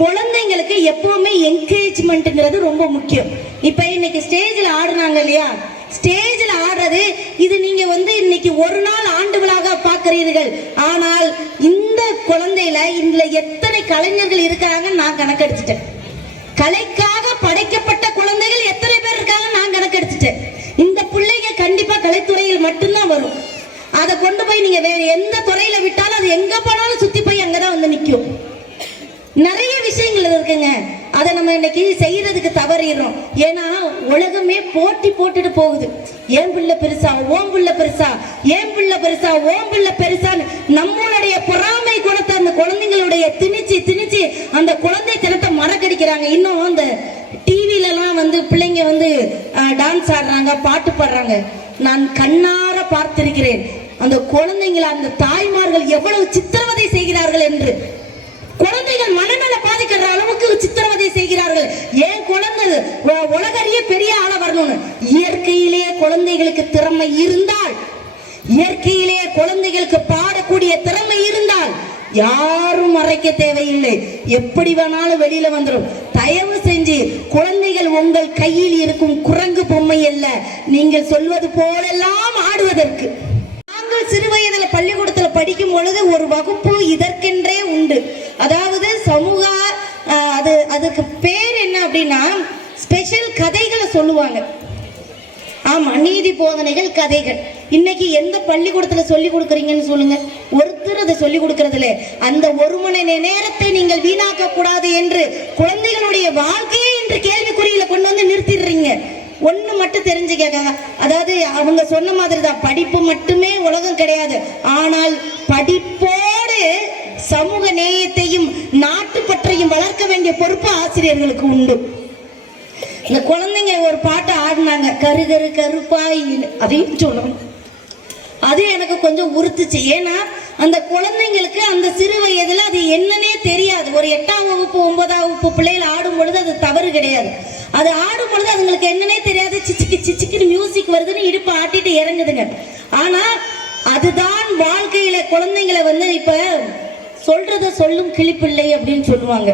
குழந்தைங்களுக்கு எப்பவுமே என்கரேஜ்மெண்ட்ங்கிறது ரொம்ப முக்கியம். இப்ப இன்னைக்கு ஸ்டேஜ்ல ஆடுனாங்க இல்லையா, ஸ்டேஜ்ல ஆடுறது இது நீங்க இன்னைக்கு ஒரு நாள் ஆண்டு விழாக பார்க்கிறீர்கள். ஆனால் இந்த குழந்தையில இதுல எத்தனை கலைஞர்கள் இருக்காங்க நான் கணக்கெடுத்துட்டேன். கலைக்காக படைக்கப்பட்ட குழந்தைகள் எத்தனை பேர் இருக்காங்க நான் கணக்கெடுத்துட்டேன். இந்த பிள்ளைங்க கண்டிப்பா கலைத்துறையில் மட்டும்தான் வரும். அதை கொண்டு போய் நீங்க வேற எந்த துறையில விட்டாலும் அது எங்க போனாலும் சுத்தி போய் அங்கதான் நிற்கும். நிறைய விஷயங்கள் இருக்குங்க. அதை நம்ம இன்னைக்கு செய்யறதுக்கு தவறிடுறோம். ஏன்னா உலகமே போட்டி போட்டுட்டு போகுது. ஏன் பிள்ளை பெருசா, ஓம் பிள்ளை பெருசா, ஏன் பிள்ளை பெருசா, ஓம் பிள்ளை பெருசான்னு நம்மளுடைய பொறாமை குணத்தை அந்த குழந்தைங்களுடைய திணிச்சு திணிச்சு அந்த குழந்தை தினத்தை மறக்கடிக்கிறாங்க. இன்னும் அந்த டிவில எல்லாம் பிள்ளைங்க டான்ஸ் ஆடுறாங்க, பாட்டு பாடுறாங்க. நான் கண்ணார பார்த்திருக்கிறேன் அந்த குழந்தைங்களை அந்த தாய்மார்கள் எவ்வளவு சித்திரவதை செய்கிறார்கள் என்று. குழந்தைகள் மனநல பாதிக்கிற அளவுக்கு சித்திரவதை செய்கிறார்கள். ஏன் குழந்தை உலகறிய பெரிய ஆள வரணும்னு. இயற்கையிலேயே குழந்தைகளுக்கு திறமை இருந்தால், இயற்கையிலேயே குழந்தைகளுக்கு பாடக்கூடிய திறமை இருந்தால் யாரும் மறைக்க தேவையில்லை. எப்படி வேணாலும் வெளியில வந்துடும். தயவு செஞ்சு குழந்தைகள் உங்கள் கையில் இருக்கும் குரங்கு பொம்மை அல்ல, நீங்கள் சொல்வது போலெல்லாம் ஆடுவதற்கு. நாங்கள் சிறு வயதுல பள்ளிக்கூடத்துல படிக்கும் பொழுது ஒரு வகுப்பு இதற்கென்றே உண்டு. அதாவது சமூக அதுக்கு பேர் என்ன அப்படின்னா ஸ்பெஷல் கதைகளை சொல்லுவாங்க. ஆமா, நீதி போதனைகள், கதைகள். இன்னைக்கு எந்த பள்ளிக்கூடத்துல சொல்லி கொடுக்குறீங்கன்னு சொல்லுங்க. ஒருத்தர் அதை சொல்லி கொடுக்கறதுல அந்த ஒரு மணி நேரத்தை நீங்கள் வீணாக்க கூடாது என்று குழந்தைகளுடைய வாழ்க்கையை இன்று கேள்விக்குறியில கொண்டு நிறுத்திடுறீங்க. ஒண்ணு மட்டும் தெரிஞ்சுக்க, அதாவது அவங்க சொன்ன மாதிரி தான், படிப்பு மட்டுமே உலகம் கிடையாது. ஆனால் படிப்போடு சமூக நேயத்தையும் நாட்டுப்பற்றையும் வளர்க்க வேண்டிய பொறுப்பு ஆசிரியர்களுக்கு உண்டு. இந்த குழந்தைங்க ஒரு பாட்டு ஆடினாங்க, கரு கரு கருப்பாய், அதையும் சொல்லணும். அது எனக்கு கொஞ்சம் உறுத்துச்சு. ஏன்னா அந்த குழந்தைங்களுக்கு அந்த சிறு வயதுல அது என்னன்னே தெரியாது. ஒரு 8ஆம் வகுப்பு 9ஆம் வகுப்பு பிள்ளைகள் ஆடும் பொழுது அது தவறு கிடையாது. அது ஆடும் பொழுது அதுங்களுக்கு என்னன்னே தெரியாது. சிச்சிக்கு சிச்சிக்கு மியூசிக் வருதுன்னு இடுப்பு ஆட்டிட்டு இறங்குதுங்க. ஆனா அதுதான் வாழ்க்கையில குழந்தைங்களை இப்ப சொல்றத சொல்லும் கிளிப்பிள்ளை அப்படின்னு சொல்லுவாங்க.